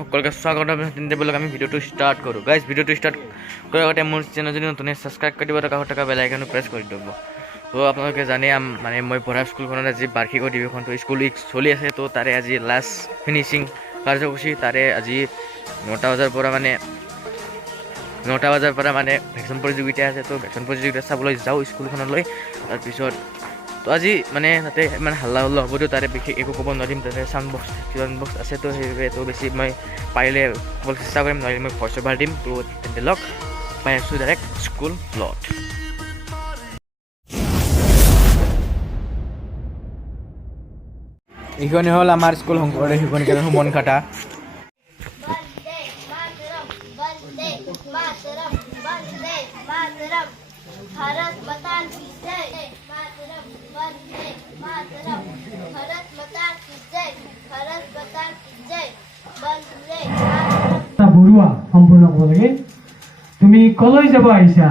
সকলকে স্বাগতম বলক আমি ভিডিওটো স্টাৰ্ট কৰো গাইজ ভিডিওটো স্টাৰ্ট কৰাৰ আগতে মোৰ চেনেল যদি নতুন সাবস্ক্ৰাইব কৰি দিব টকা বেল আইকনটো প্ৰেছ কৰি দিব তো আপোনালোকে জানে মানে মই পঢ়া স্কুলখনত আজি বাৰ্ষিক অধিৱেশনটো স্কুল উইক চলি আছে তো তাৰে আজি লাষ্ট ফিনিচিং কাৰ্যসূচী তাৰে আজি 9টা বজাৰ পৰা মানে ভেকচিন প্ৰতিযোগিতা আছে তো ভেকচিন প্ৰতিযোগিতা চাবলৈ যাওঁ স্কুলখনলৈ তাৰপিছত তো আজি মানে তাতে মানে হাল্লা হ'ব তো তাৰে বিশেষ একো ক'ব নোৱাৰিম তাতে সাউণ্ড বক্স আছে তো সেইবাবে তো বেছি মই পাৰিলে ক'বলৈ চেষ্টা কৰিম নহ'লে মই ভইচ অভাৰ দিম তো তেন্তে লগ পাই আছোঁ ডাইৰেক্ট স্কুল লত এইখনে হ'ল আমাৰ স্কুল শংকৰদেৱ শিক্ষণ কেন্দ্ৰ মন কাটা भारत माता की जय मातरम वंदे मातरम भारत माता की जय भारत माता की जय वंदे मातरम বৰুৱা সম্পূৰ্ণ ক'ব লাগে তুমি কলৈ যাব আহিছা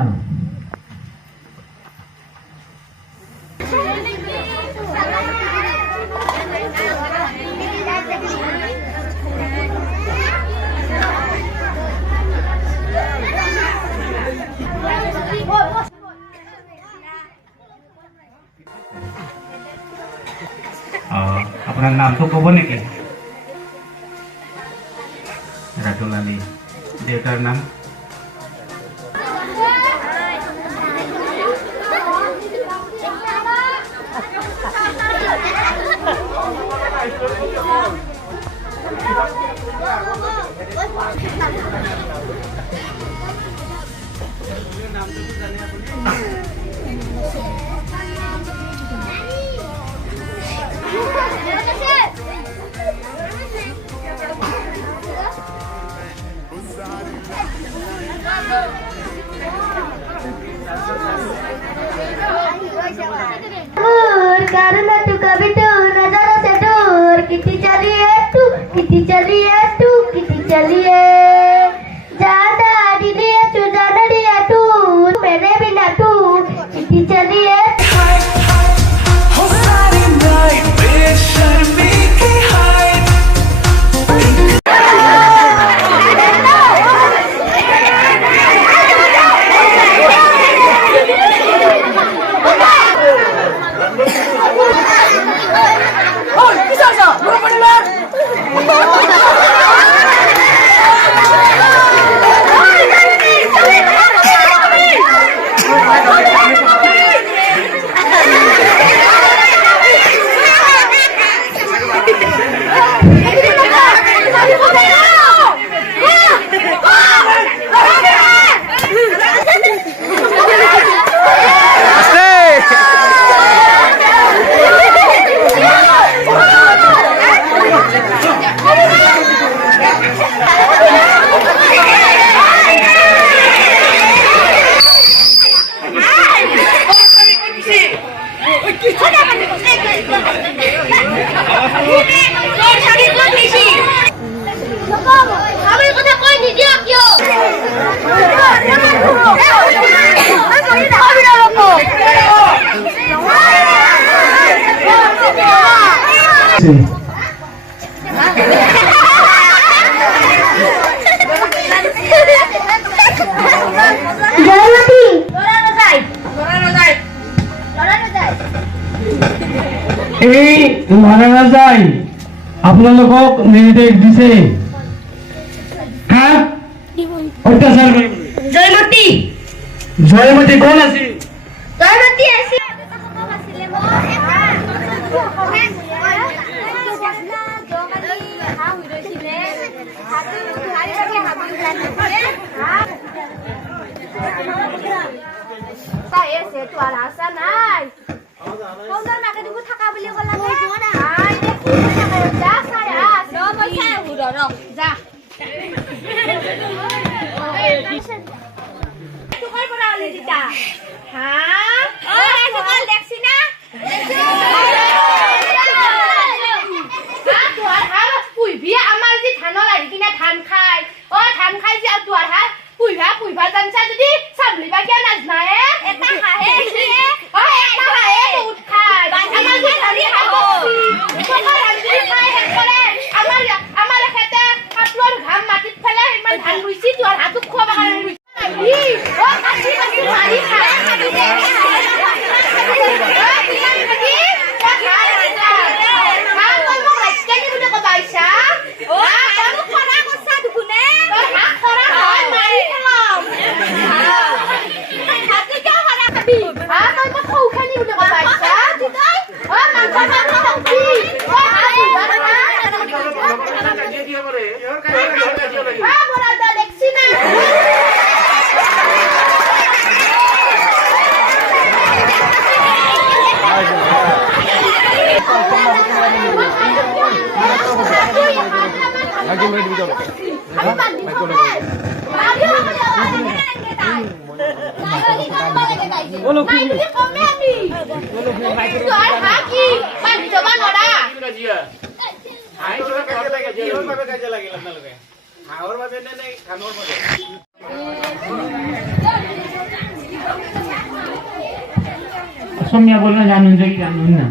আপোনাৰ নামটো ক'ব নেকি ৰাতুল আলী দেউতাৰ নাম karena tu kami tu nazara sedur kiti chaliye jana dia tu mere bina tu kiti chaliye এই লৰা নাযায় আপোনালোকক নিৰ্দেশ দিছে কাক অত্যাচাৰ জয়মতী কোন আছিল পুইভা জানছা যদি সামলিবা কিয় নাজনায় এটা হাহে উঠ খায় আমাৰ যে ধৰি খাব আমাৰ হাজি খাই হেক কৰে আমাৰ খেতে বড়াটা দেখছি না অসমীয়া বললে জানুন যে জানুন না